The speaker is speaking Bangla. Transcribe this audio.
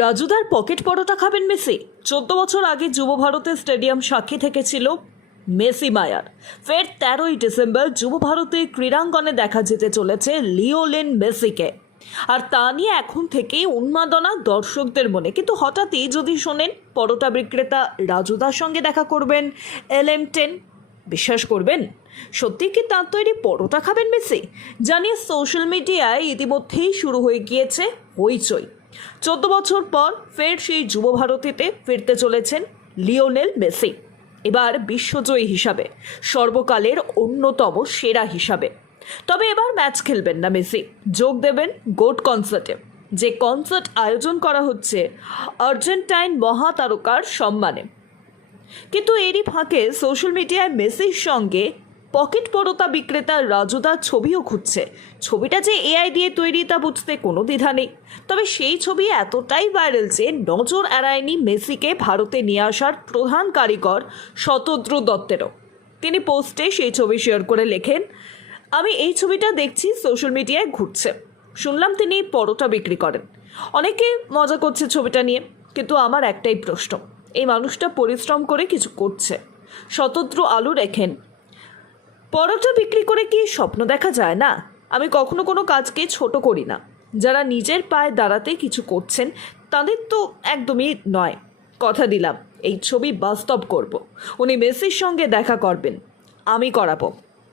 রাজুদার পকেট পরোটা খাবেন মেসি। 14 বছর আগে যুব ভারতের স্টেডিয়াম সাক্ষী থেকেছিল মেসি মায়ার। ফের 13ই ডিসেম্বর যুব ভারতের ক্রীড়াঙ্গনে দেখা যেতে চলেছে লিওনেল মেসিকে। আর তা নিয়ে এখন থেকেই উন্মাদনা দর্শকদের মনে। কিন্তু হঠাৎই যদি শোনেন পরোটা বিক্রেতা রাজুদার সঙ্গে দেখা করবেন LM10, বিশ্বাস করবেন? সত্যি কি তার তৈরি পরোটা খাবেন মেসি? জানিয়ে সোশ্যাল মিডিয়ায় ইতিমধ্যেই শুরু হয়ে গিয়েছে হইচই। 14 বছর পর ফের সেই যুব ভারতীতে ফিরতে চলেছেন লিওনেল মেসি, এবার বিশ্বজয়ী হিসাবে, সর্বকালের অন্যতম সেরা হিসাবে। তবে এবার ম্যাচ খেলবেন না মেসি, যোগ দেবেন গোট কনসার্টে, যে কনসার্ট আয়োজন করা হচ্ছে আর্জেন্টাইন মহাতারকার সম্মানে। কিন্তু এরই ফাঁকে সোশ্যাল মিডিয়ায় মেসির সঙ্গে পকেট পরোটা বিক্রেতা রাজুদার ছবিও খুঁজছে। ছবিটা যে AI দিয়ে তৈরি তা বুঝতে কোনো দ্বিধা নেই। তবে সেই ছবি এতটাই ভাইরাল যে নজর এড়ায়নি মেসিকে ভারতে নিয়ে আসার প্রধান কারিগর শতদ্রু দত্তেরও। তিনি পোস্টে সেই ছবি শেয়ার করে লেখেন, আমি এই ছবিটা দেখছি সোশ্যাল মিডিয়ায় ঘুরছে, শুনলাম তিনি পরোটা বিক্রি করেন। অনেকে মজা করছে ছবিটা নিয়ে, কিন্তু আমার একটাই প্রশ্ন, এই মানুষটা পরিশ্রম করে কিছু করছে। শতদ্রু আলু রেখেন, পরোটা বিক্রি করে কি স্বপ্ন দেখা যায় না? আমি কখনো কোনো কাজকে ছোট করি না। যারা নিজের পায়ে দাঁড়াতে কিছু করছেন তাদের তো একদমই নয়। কথা দিলাম এই ছবি বাস্তব করব। উনি মেসির সঙ্গে দেখা করবেন, আমি করাবো।